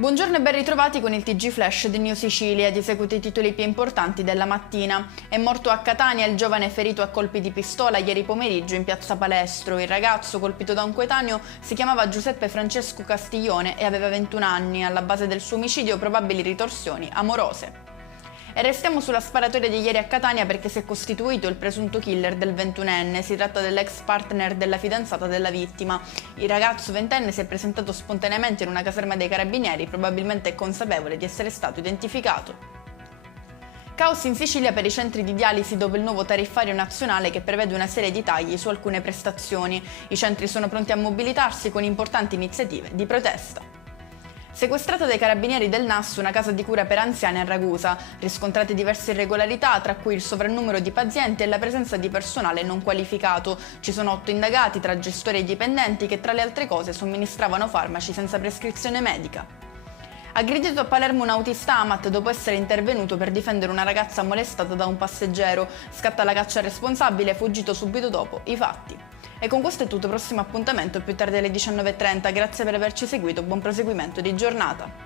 Buongiorno e ben ritrovati con il TG Flash di New Sicilia. Di seguito i titoli più importanti della mattina. È morto a Catania il giovane ferito a colpi di pistola ieri pomeriggio in piazza Palestro. Il ragazzo, colpito da un coetaneo, si chiamava Giuseppe Francesco Castiglione e aveva 21 anni. Alla base del suo omicidio probabili ritorsioni amorose. E restiamo sulla sparatoria di ieri a Catania perché si è costituito il presunto killer del 21enne. Si tratta dell'ex partner della fidanzata della vittima. Il ragazzo ventenne si è presentato spontaneamente in una caserma dei carabinieri, probabilmente consapevole di essere stato identificato. Caos in Sicilia per i centri di dialisi dopo il nuovo tariffario nazionale che prevede una serie di tagli su alcune prestazioni. I centri sono pronti a mobilitarsi con importanti iniziative di protesta. Sequestrata dai carabinieri del NAS una casa di cura per anziani a Ragusa, riscontrate diverse irregolarità, tra cui il sovrannumero di pazienti e la presenza di personale non qualificato. Ci sono 8 indagati tra gestori e dipendenti che tra le altre cose somministravano farmaci senza prescrizione medica. Aggredito a Palermo un autista AMAT dopo essere intervenuto per difendere una ragazza molestata da un passeggero. Scatta la caccia al responsabile, fuggito subito dopo i fatti. E con questo è tutto, prossimo appuntamento più tardi alle 19:30. Grazie per averci seguito, buon proseguimento di giornata.